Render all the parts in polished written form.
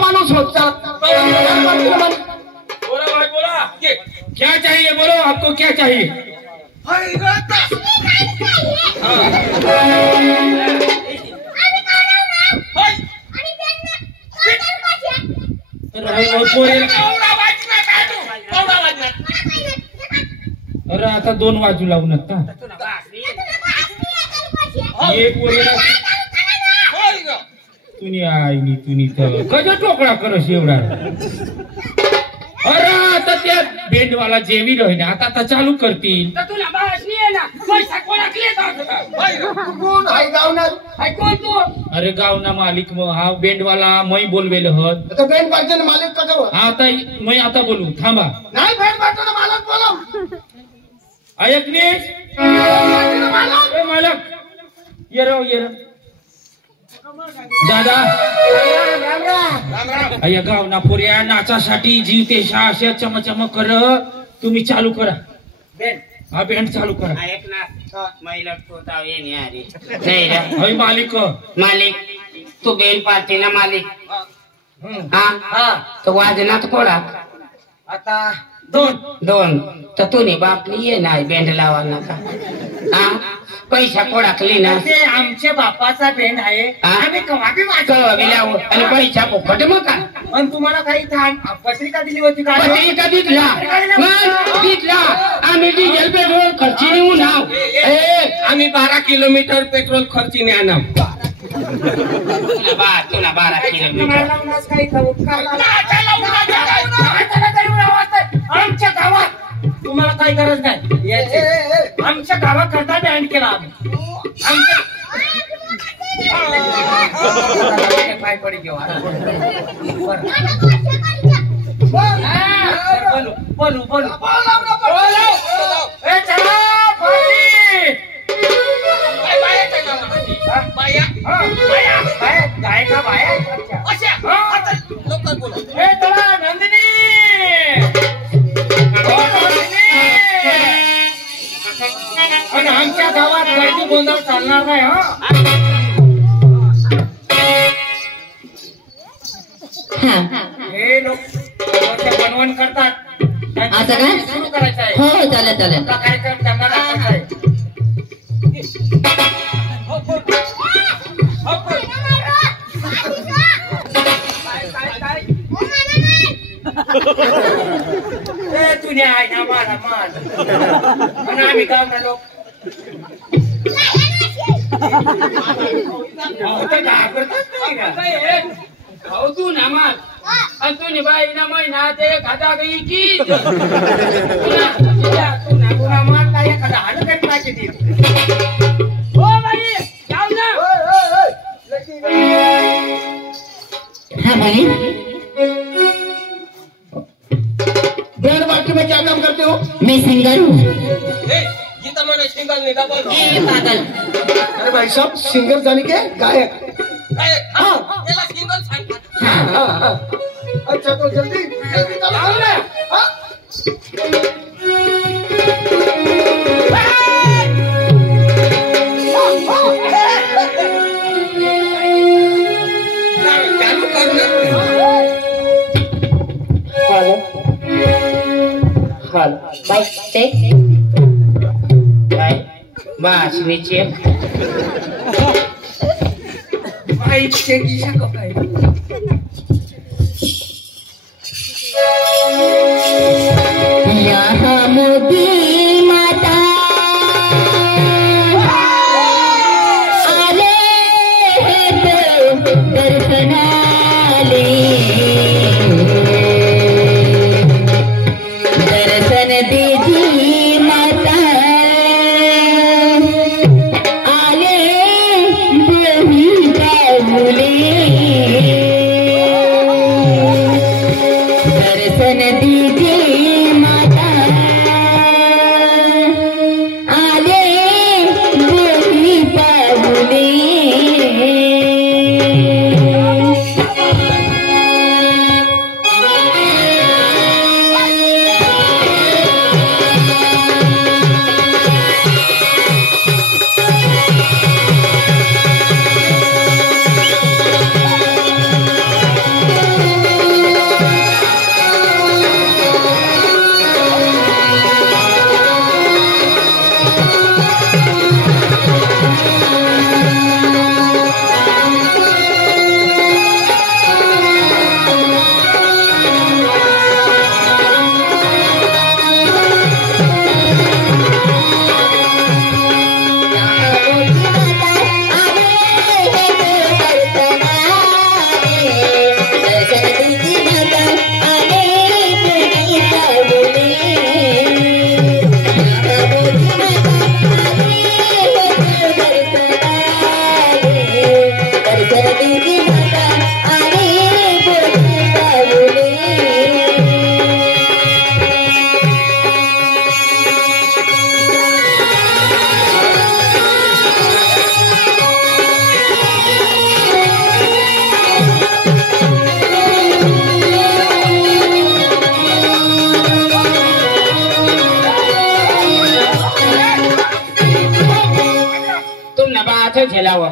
माणूस होता। बोला भाई बोला, क्या चाहिए बोलो, आपको क्या चाहिए? अरे आता 2 वाजू लावून आता एक पोरीला तुनी आईनी तुनी तर कजा टोकळा करस एवढा। अरे आता त्या बेंडवाला जेवी रही ना आता चालू करतील तुला बास नाही आहे ना पैसा कोणाकडे कोण आहे गावना? कोण तू? अरे गावना मालिक हा बेंडवाला मै बोलवेल हत आता बेंड पार्टीचा मालक कसा? आता मैं आता बोलू थांबा। नाही बेंड पार्टीचा मालक बोलो। ऐकले मालक ये रो दादा अय्या गावना पोऱ्या नाचासाठी जीव ते अशा चमचम कर तुम्ही चालू करा हा बँड चालू करा। ऐक ना महिला होता मालिक तू बेन पार्टीला मालिक हा तो वाजनात कोणा आता 2 तर तुने बापली ये नाही बेंड लावाना का? हा पैसा कोडाकली ना ते आमच्या बापाचा बेंड आहे आम्ही कवाबी लावू आणि पैसा फुकट मग का? पण तुम्हाला काही पत्रिका दिली होती का? पत्रिका दिला आम्ही डिझेल पेट्रोल खर्ची नेऊ ना आम्ही 12 किलोमीटर पेट्रोल खर्चीने आणा तुला 12 किलोमीटर आमच्या गावात तुम्हाला काही गरज नाही आमच्या गावात करता बँड केला आम्ही पाय पडी घेऊ बोलू गायका बाया नंदिनी आणि आमच्या गावात गर्दी गोंधळ चालणार नाही हे लोक बनवण करतात असं काय सुरू करायचं आहे। हो चालेल कार्यक्रम त्यांना दाखवायचा आहे। तुझ्या आहे ना मला मान आणि आम्ही गावना लोक भाऊ तू ना माल आणि तुझी बाई ना महिना ते एखादा गई की तुला माल काय एखादा हाड कधी पाहिजे ती हो बाई जाऊ ना हा भाई बेंड पार्टी में क्या काम करते हो? मैं सिंगर हूँ। अरे भाई साहब सिंगर जाने के गायक अच्छा तो जल्दी चलो चालू करना हाल बाई चेक बस नीचे भाई चेकी शको भाई यहाँ मोदी माता आले तो दर्शनाले दर्शन दीदी माता आले बही बाबुले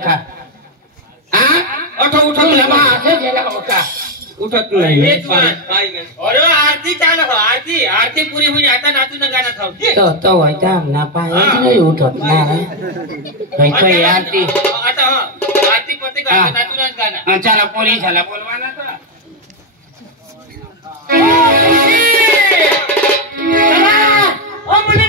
का तुला असं गेला हो का उठत नाही अरे आरती चालू हो आरती पुरी होईल आता नातून गाणं खाऊ तो व्हायचा ना पायच नाही उठत ना काही आरती आता आरती पते हा. नातूनच गाणं चला पोरी झाला बोलवा ना तर. ओ मुली